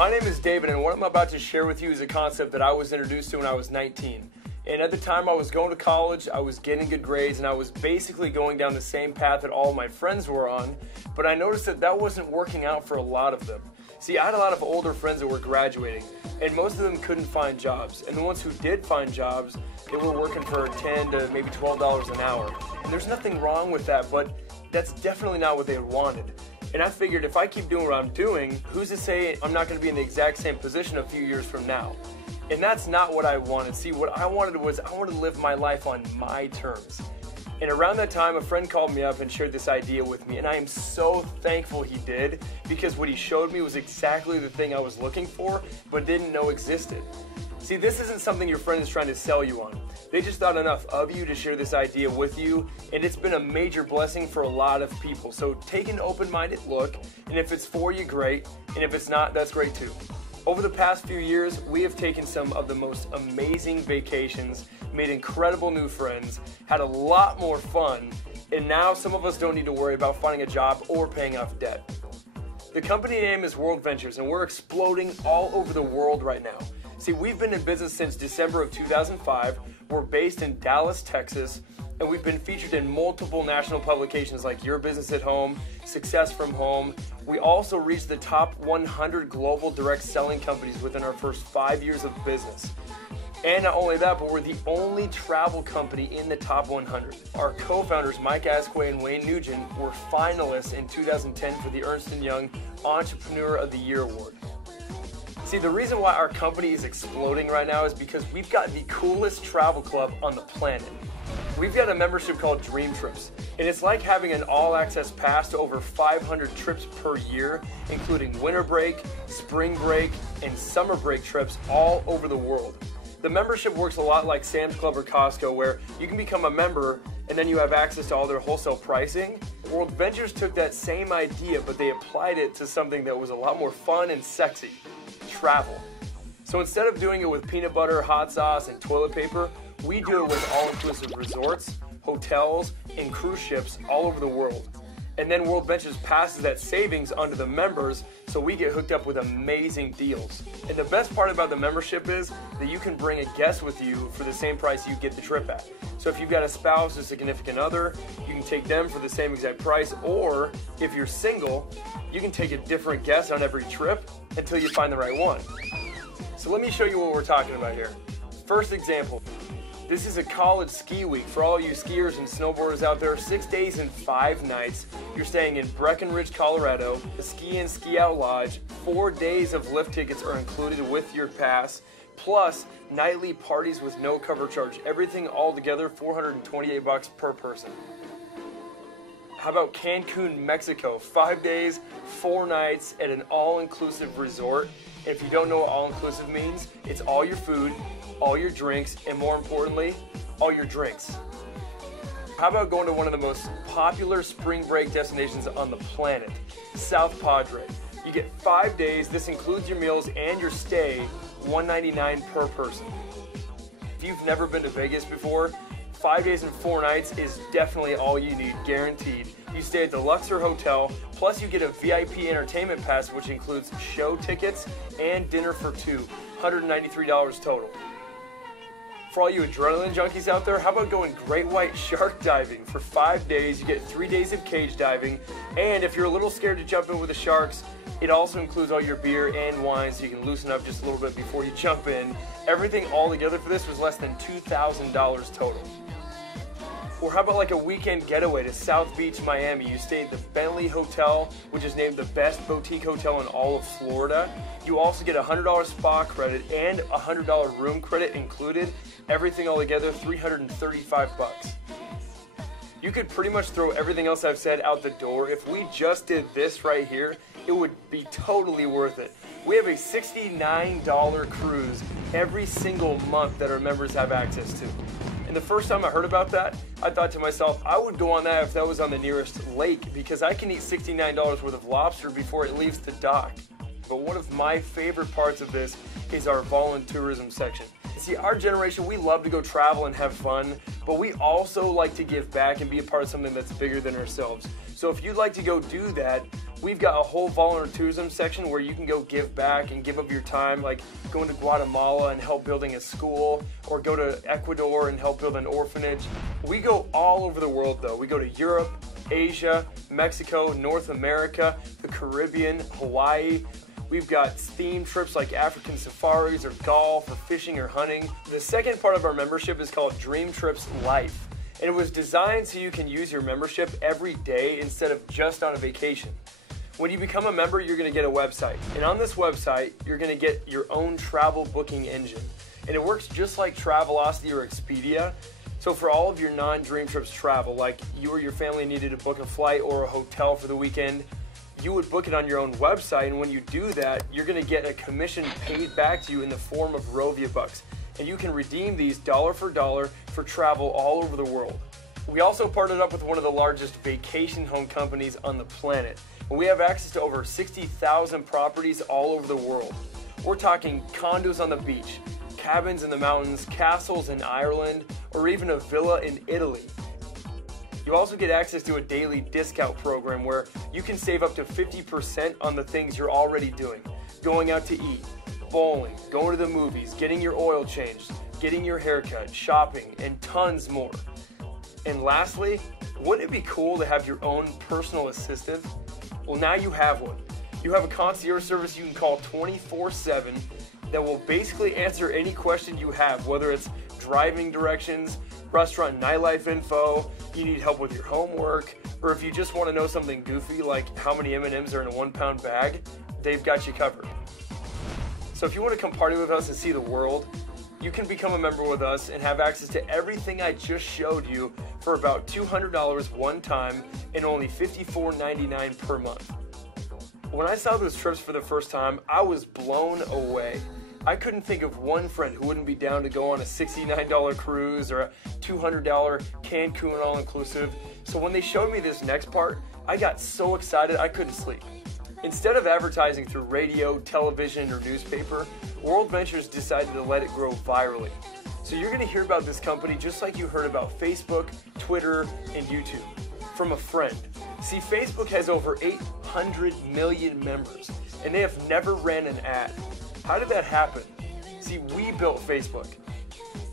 My name is David, and what I'm about to share with you is a concept that I was introduced to when I was 19. And at the time I was going to college, I was getting good grades, and I was basically going down the same path that all my friends were on, but I noticed that that wasn't working out for a lot of them. See, I had a lot of older friends that were graduating, and most of them couldn't find jobs. And the ones who did find jobs, they were working for $10 to maybe $12 an hour. And there's nothing wrong with that, but that's definitely not what they wanted. And I figured if I keep doing what I'm doing, who's to say I'm not going to be in the exact same position a few years from now? And that's not what I wanted. See, what I wanted was I wanted to live my life on my terms. And around that time, a friend called me up and shared this idea with me, and I am so thankful he did, because what he showed me was exactly the thing I was looking for, but didn't know existed. See, this isn't something your friend is trying to sell you on. They just thought enough of you to share this idea with you, and it's been a major blessing for a lot of people. So take an open-minded look, and if it's for you, great, and if it's not, that's great too. Over the past few years, we have taken some of the most amazing vacations, made incredible new friends, had a lot more fun, and now some of us don't need to worry about finding a job or paying off debt. The company name is World Ventures, and we're exploding all over the world right now. See, we've been in business since December of 2005. We're based in Dallas, Texas, and we've been featured in multiple national publications like Your Business at Home, Success from Home. We also reached the top 100 global direct selling companies within our first 5 years of business. And not only that, but we're the only travel company in the top 100. Our co-founders, Mike Asquith and Wayne Nugent, were finalists in 2010 for the Ernst & Young Entrepreneur of the Year Award. See, the reason why our company is exploding right now is because we've got the coolest travel club on the planet. We've got a membership called Dream Trips, and it's like having an all-access pass to over 500 trips per year, including winter break, spring break, and summer break trips all over the world. The membership works a lot like Sam's Club or Costco, where you can become a member and then you have access to all their wholesale pricing. World Ventures took that same idea, but they applied it to something that was a lot more fun and sexy: travel. So instead of doing it with peanut butter, hot sauce, and toilet paper, we do it with all-inclusive resorts, hotels, and cruise ships all over the world. And then World Ventures passes that savings onto the members, so we get hooked up with amazing deals. And the best part about the membership is that you can bring a guest with you for the same price you get the trip at. So if you've got a spouse or significant other, you can take them for the same exact price, or if you're single, you can take a different guest on every trip until you find the right one. So let me show you what we're talking about here. First example. This is a college ski week for all you skiers and snowboarders out there. 6 days and 5 nights. You're staying in Breckenridge, Colorado, a ski in ski out lodge. 4 days of lift tickets are included with your pass, plus nightly parties with no cover charge. Everything all together, $428 per person. How about Cancun, Mexico? 5 days, 4 nights at an all-inclusive resort. And if you don't know what all-inclusive means, it's all your food, all your drinks, and more importantly, all your drinks. How about going to one of the most popular spring break destinations on the planet, South Padre? You get 5 days, this includes your meals and your stay, $199 per person. If you've never been to Vegas before, 5 days and 4 nights is definitely all you need, guaranteed. You stay at the Luxor Hotel, plus you get a VIP entertainment pass, which includes show tickets and dinner for two, $193 total. For all you adrenaline junkies out there, how about going great white shark diving? For 5 days, you get 3 days of cage diving, and if you're a little scared to jump in with the sharks, it also includes all your beer and wine, so you can loosen up just a little bit before you jump in. Everything all together for this was less than $2,000 total. Or how about like a weekend getaway to South Beach, Miami? You stay at the Bentley Hotel, which is named the best boutique hotel in all of Florida. You also get a $100 spa credit and a $100 room credit included. Everything all together, $335. You could pretty much throw everything else I've said out the door. If we just did this right here, it would be totally worth it. We have a $69 cruise every single month that our members have access to. And the first time I heard about that, I thought to myself, I would go on that if that was on the nearest lake, because I can eat $69 worth of lobster before it leaves the dock. But one of my favorite parts of this is our volunteerism section. See, our generation, we love to go travel and have fun, but we also like to give back and be a part of something that's bigger than ourselves. So if you'd like to go do that, We've got a whole volunteerism section where you can go give back and give up your time, like going to Guatemala and help building a school, or go to Ecuador and help build an orphanage. We go all over the world though. We go to Europe, Asia, Mexico, North America, the Caribbean, Hawaii. We've got themed trips like African safaris or golf or fishing or hunting. The second part of our membership is called Dream Trips Life. And it was designed so you can use your membership every day instead of just on a vacation. When you become a member, you're going to get a website. And on this website, you're going to get your own travel booking engine. And it works just like Travelocity or Expedia. So for all of your non-Dream Trips travel, like you or your family needed to book a flight or a hotel for the weekend, you would book it on your own website. And when you do that, you're going to get a commission paid back to you in the form of Rovia bucks. And you can redeem these dollar for travel all over the world. We also partnered up with one of the largest vacation home companies on the planet. And we have access to over 60,000 properties all over the world. We're talking condos on the beach, cabins in the mountains, castles in Ireland, or even a villa in Italy. You also get access to a daily discount program where you can save up to 50% on the things you're already doing. Going out to eat, bowling, going to the movies, getting your oil changed, getting your haircut, shopping, and tons more. And lastly, wouldn't it be cool to have your own personal assistant? Well, now you have one. You have a concierge service you can call 24/7 that will basically answer any question you have, whether it's driving directions, restaurant nightlife info, you need help with your homework, or if you just want to know something goofy like how many M&Ms are in a 1-pound bag, they've got you covered. So if you want to come party with us and see the world, you can become a member with us and have access to everything I just showed you for about $200 one time and only $54.99 per month. When I saw those trips for the first time, I was blown away. I couldn't think of one friend who wouldn't be down to go on a $69 cruise or a $200 Cancun all-inclusive. So when they showed me this next part, I got so excited I couldn't sleep. Instead of advertising through radio, television, or newspaper, World Ventures decided to let it grow virally. So you're going to hear about this company just like you heard about Facebook, Twitter, and YouTube from a friend. See, Facebook has over 800 million members, and they have never ran an ad. How did that happen? See, we built Facebook.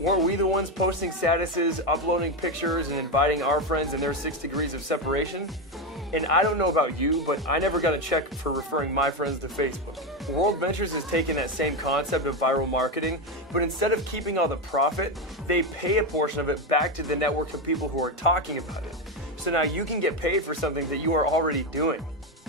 Weren't we the ones posting statuses, uploading pictures, and inviting our friends in their 6 degrees of separation? And I don't know about you, but I never got a check for referring my friends to Facebook. World Ventures has taken that same concept of viral marketing, but instead of keeping all the profit, they pay a portion of it back to the network of people who are talking about it. So now you can get paid for something that you are already doing.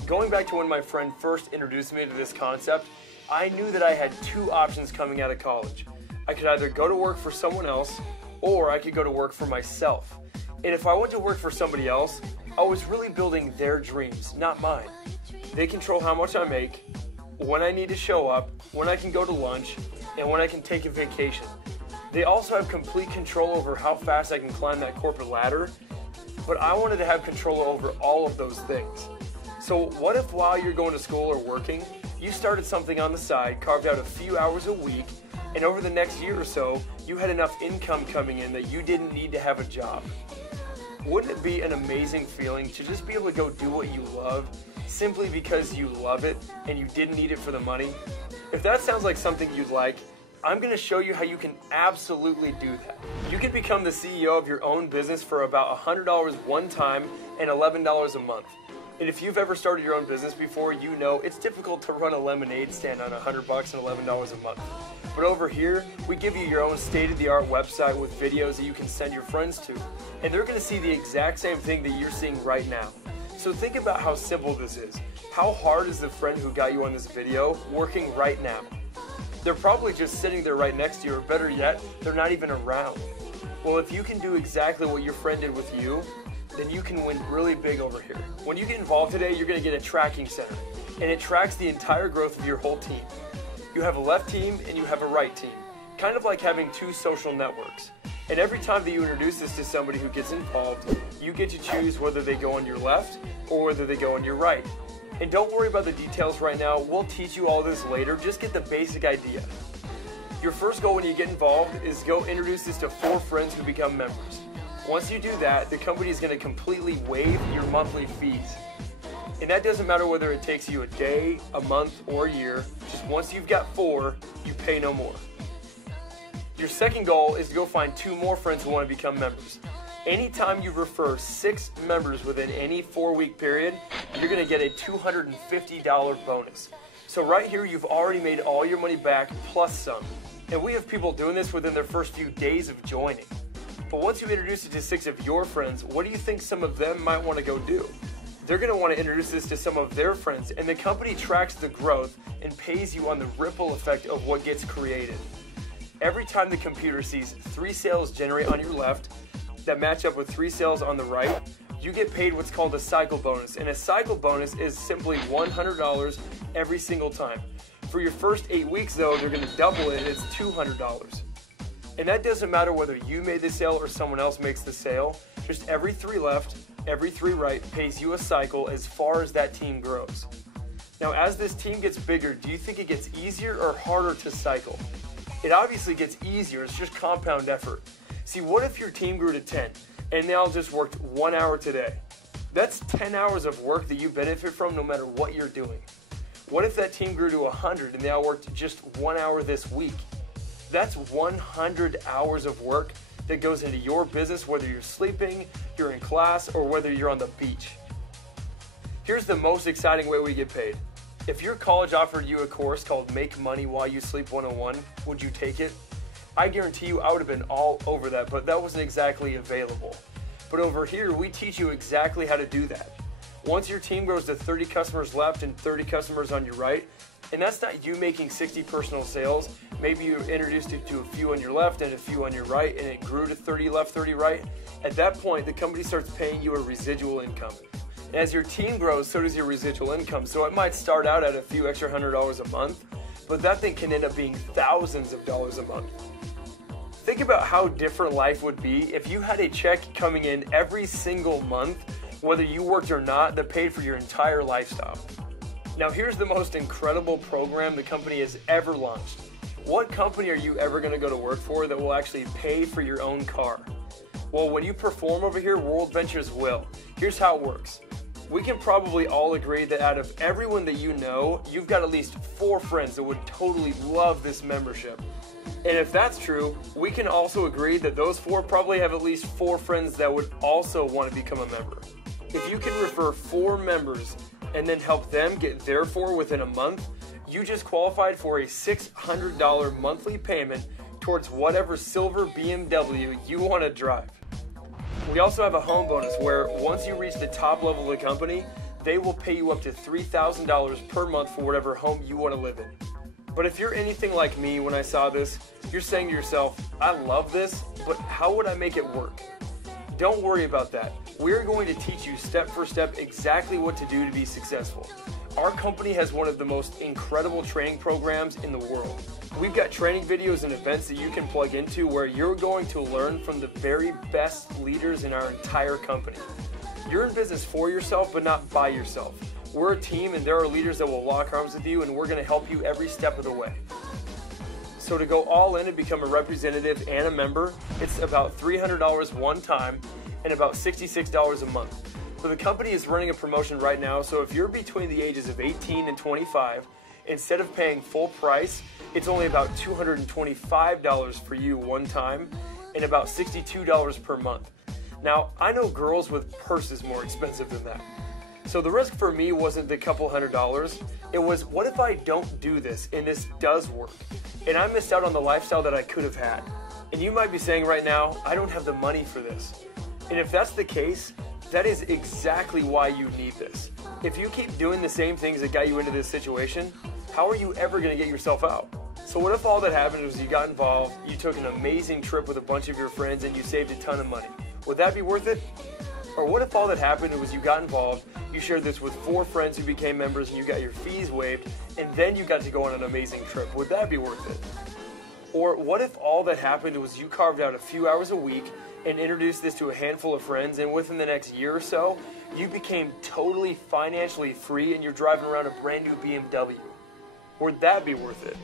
Going back to when my friend first introduced me to this concept, I knew that I had two options coming out of college. I could either go to work for someone else, or I could go to work for myself. And if I went to work for somebody else, I was really building their dreams, not mine. They control how much I make, when I need to show up, when I can go to lunch, and when I can take a vacation. They also have complete control over how fast I can climb that corporate ladder, but I wanted to have control over all of those things. So what if while you're going to school or working, you started something on the side, carved out a few hours a week, and over the next year or so, you had enough income coming in that you didn't need to have a job? Wouldn't it be an amazing feeling to just be able to go do what you love simply because you love it and you didn't need it for the money? If that sounds like something you'd like, I'm going to show you how you can absolutely do that. You can become the CEO of your own business for about $100 one time and $11 a month. And if you've ever started your own business before, you know it's difficult to run a lemonade stand on $100 and $11 a month. But over here, we give you your own state-of-the-art website with videos that you can send your friends to. And they're going to see the exact same thing that you're seeing right now. So think about how simple this is. How hard is the friend who got you on this video working right now? They're probably just sitting there right next to you, or better yet, they're not even around. Well, if you can do exactly what your friend did with you, then you can win really big over here. When you get involved today, you're going to get a tracking center, and it tracks the entire growth of your whole team. You have a left team and you have a right team, kind of like having two social networks. And every time that you introduce this to somebody who gets involved, you get to choose whether they go on your left or whether they go on your right. And don't worry about the details right now. We'll teach you all this later. Just get the basic idea. Your first goal when you get involved is go introduce this to 4 friends who become members. Once you do that, the company is going to completely waive your monthly fees. And that doesn't matter whether it takes you a day, a month, or a year. Just once you've got 4, you pay no more. Your second goal is to go find 2 more friends who want to become members. Anytime you refer 6 members within any 4-week period, you're going to get a $250 bonus. So right here, you've already made all your money back plus some. And we have people doing this within their first few days of joining. But once you introduce it to 6 of your friends, what do you think some of them might want to go do? They're going to want to introduce this to some of their friends, and the company tracks the growth and pays you on the ripple effect of what gets created. Every time the computer sees 3 sales generate on your left that match up with 3 sales on the right, you get paid what's called a cycle bonus. And a cycle bonus is simply $100 every single time. For your first 8 weeks though, they're going to double it, it's $200. And that doesn't matter whether you made the sale or someone else makes the sale. Just every 3 left, every 3 right pays you a cycle as far as that team grows. Now, as this team gets bigger, do you think it gets easier or harder to cycle? It obviously gets easier, it's just compound effort. See, what if your team grew to 10 and they all just worked 1 hour today? That's 10 hours of work that you benefit from no matter what you're doing. What if that team grew to 100 and they all worked just 1 hour this week? That's 100 hours of work that goes into your business, whether you're sleeping, you're in class, or whether you're on the beach. Here's the most exciting way we get paid. If your college offered you a course called Make Money While You Sleep 101, would you take it? I guarantee you I would have been all over that, but that wasn't exactly available. But over here, we teach you exactly how to do that. Once your team grows to 30 customers left and 30 customers on your right, and that's not you making 60 personal sales. Maybe you introduced it to a few on your left and a few on your right, and it grew to 30 left, 30 right. At that point, the company starts paying you a residual income. And as your team grows, so does your residual income. So it might start out at a few extra $100 a month, but that thing can end up being thousands of dollars a month. Think about how different life would be if you had a check coming in every single month, whether you worked or not, that paid for your entire lifestyle. Now here's the most incredible program the company has ever launched. What company are you ever going to go to work for that will actually pay for your own car? Well, when you perform over here, World Ventures will. Here's how it works. We can probably all agree that out of everyone that you know, you've got at least 4 friends that would totally love this membership. And if that's true, we can also agree that those 4 probably have at least 4 friends that would also want to become a member. If you can refer 4 members and then help them get their 4 within a month, you just qualified for a $600 monthly payment towards whatever silver BMW you want to drive. We also have a home bonus where once you reach the top level of the company, they will pay you up to $3,000 per month for whatever home you want to live in. But if you're anything like me when I saw this, you're saying to yourself, I love this, but how would I make it work? Don't worry about that. We're going to teach you step for step exactly what to do to be successful. Our company has one of the most incredible training programs in the world. We've got training videos and events that you can plug into where you're going to learn from the very best leaders in our entire company. You're in business for yourself, but not by yourself. We're a team and there are leaders that will lock arms with you and we're going to help you every step of the way. So to go all in and become a representative and a member, it's about $300 one time and about $66 a month. So the company is running a promotion right now, so if you're between the ages of 18 and 25, instead of paying full price, it's only about $225 for you one time and about $62 per month. Now, I know girls with purses more expensive than that. So the risk for me wasn't the couple $100, it was what if I don't do this and this does work? And I missed out on the lifestyle that I could have had. And you might be saying right now, I don't have the money for this. And if that's the case, that is exactly why you need this. If you keep doing the same things that got you into this situation, how are you ever going to get yourself out? So what if all that happened was you got involved, you took an amazing trip with a bunch of your friends and you saved a ton of money? Would that be worth it? Or what if all that happened was you got involved, you shared this with 4 friends who became members and you got your fees waived, and then you got to go on an amazing trip? Would that be worth it? Or what if all that happened was you carved out a few hours a week and introduced this to a handful of friends, and within the next year or so, you became totally financially free and you're driving around a brand new BMW? Would that be worth it?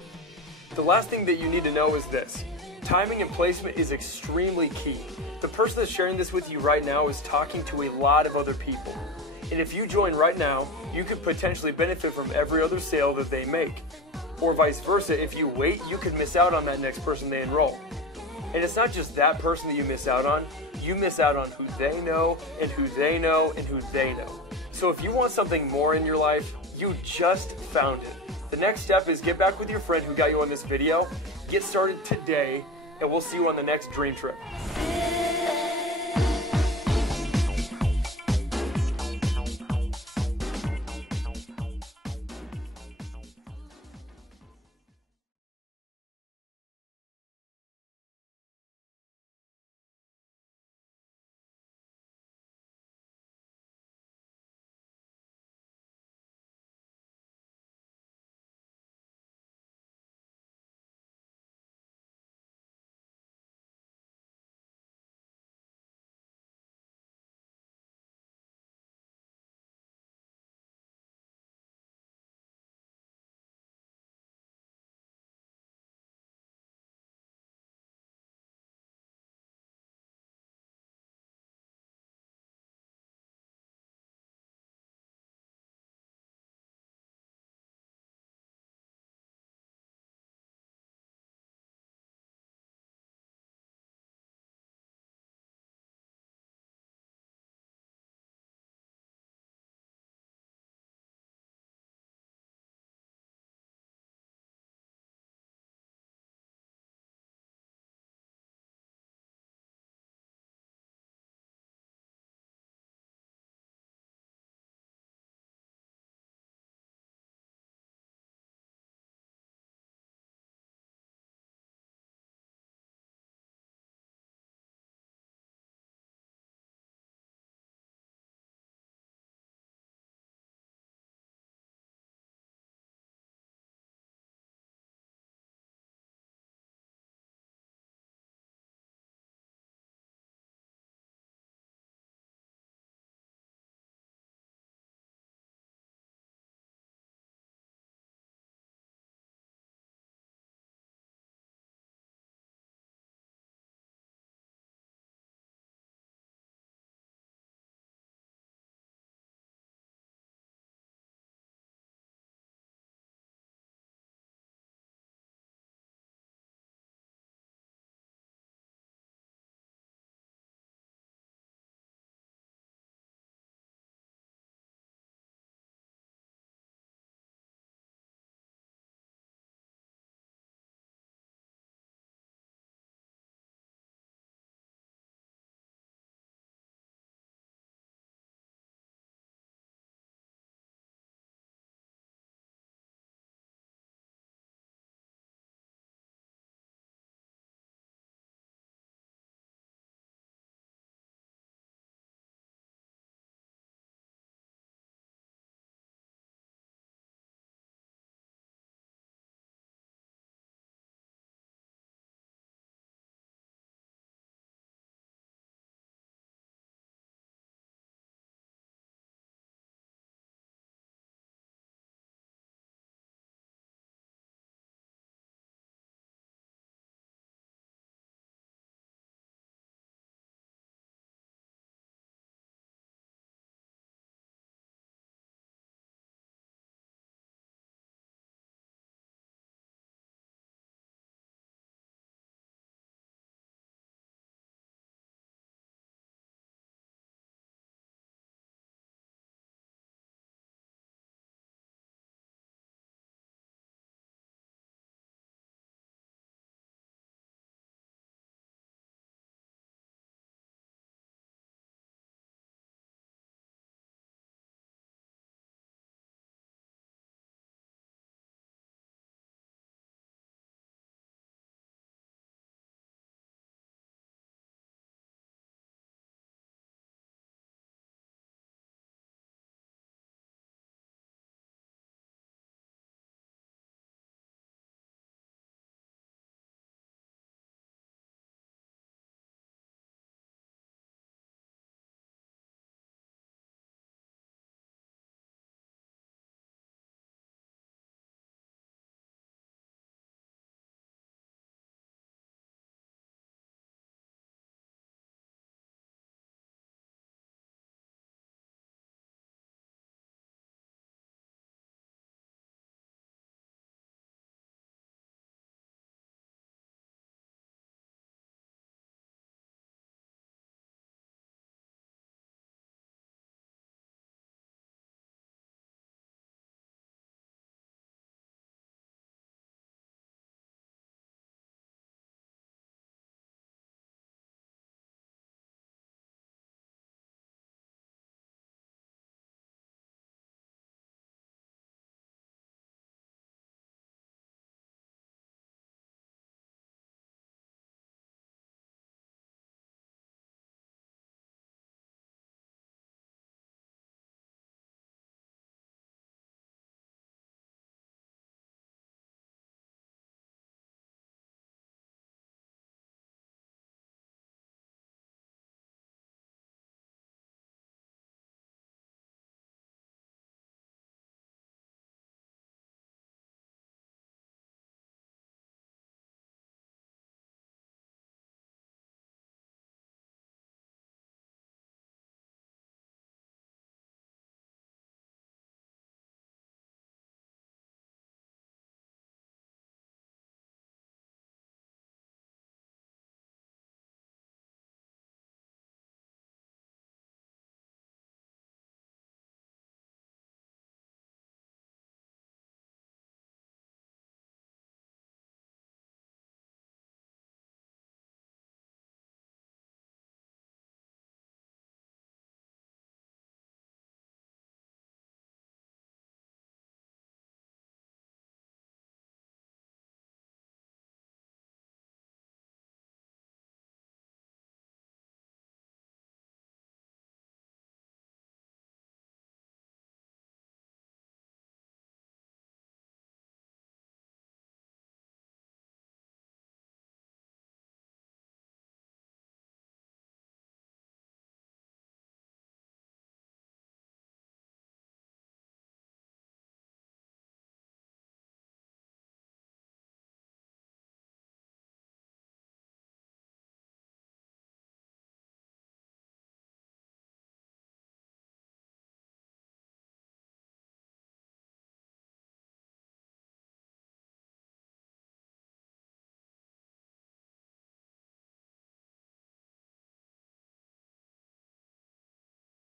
The last thing that you need to know is this. Timing and placement is extremely key. The person that's sharing this with you right now is talking to a lot of other people. And if you join right now, you could potentially benefit from every other sale that they make. Or vice versa, if you wait, you could miss out on that next person they enroll. And it's not just that person that you miss out on who they know and who they know and who they know. So if you want something more in your life, you just found it. The next step is get back with your friend who got you on this video, get started today, and we'll see you on the next Dream Trip.